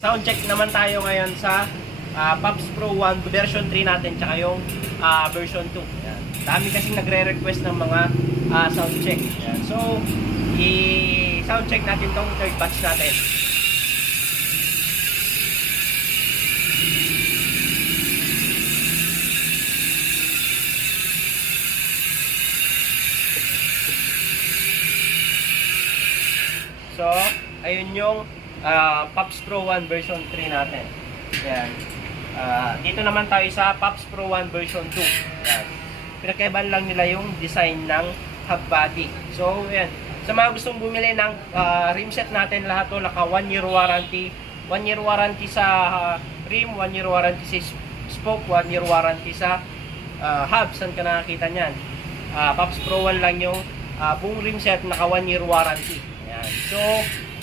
Sound check naman tayo ngayon sa Pops Pro 1 version 3 natin tsaka yung version 2. Yan. Dami kasing nagre-request ng mga sound check. Yan. So, i-sound check natin tong third batch natin. So, ayun yung Pops Pro 1 version 3 natin. Yan. Dito naman tayo sa Pops Pro 1 version 2. Yan. Pinakaiban lang nila yung design ng hub body. So, yan. Sa mga gustong bumili ng rim set natin, lahat to naka 1 year warranty. 1 year warranty sa rim, 1 year warranty sa spoke, 1 year warranty sa hub. Saan ka nakakita nyan? Pops Pro 1 lang yung buong rim set, naka 1 year warranty. Yan. So,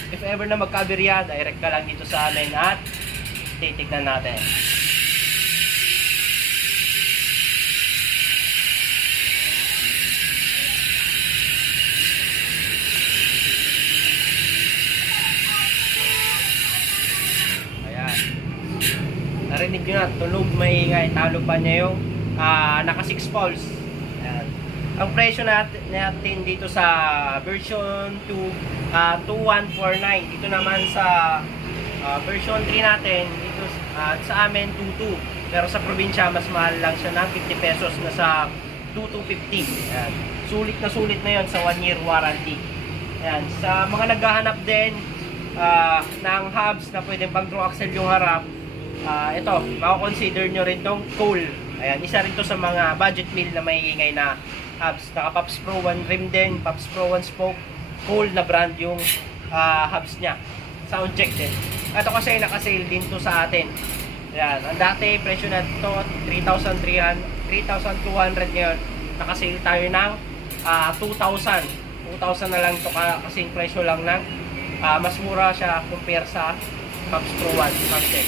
if ever na magkaberya, direct ka lang dito sa amin at titignan natin. Ayan. Narinig nyo na, tunog, maingay, talo pa niya yung naka 6 poles. Ayan. Ang presyo natin dito sa version 2, 2149. Dito naman sa version 3 natin, dito sa amin 22. Pero sa probinsya, mas mahal lang siya ng 50 pesos na sa 2250. Ayan. Sulit na yon sa 1 year warranty. Ayan. Sa mga naghahanap din ng hubs na pwedeng pang draw axle yung harap, ito, mako-consider nyo rin tong Cole. Ayan, isa rin to sa mga budget meal na may ingay na hubs. Naka Pops Pro 1 rim din, Pops Pro 1 spoke, Cole na brand yung hubs niya. Sound check din. Ito kasi naka-sale din to sa atin. Ayan, ang dati presyo na to 3,200 ngayon. Naka-sale tayo ng 2,000. 2,000 na lang to kasing presyo lang ng mas mura siya compare sa Pops Pro 1 sound check.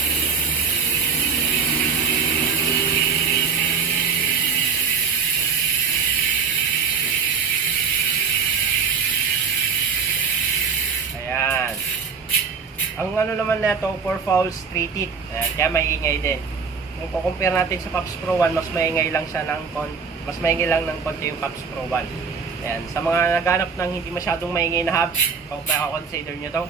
Ayan. Ang ano naman nito, 4 fouls, 3 teeth. Ayan, kaya may ingay din. Kung compare natin sa Pops Pro 1, mas maingay lang siya ng konti yung Pops Pro 1. Ayan, sa mga naghanap ng hindi masyadong maingay na hubs, kung maka-consider nyo to,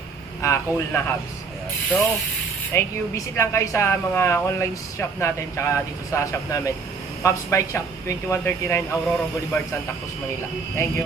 Cole na hubs. Ayan. So, thank you. Visit lang kayo sa mga online shop natin, tsaka dito sa shop namin. Pops Bike Shop, 2139 Aurora Boulevard, Santa Cruz, Manila. Thank you.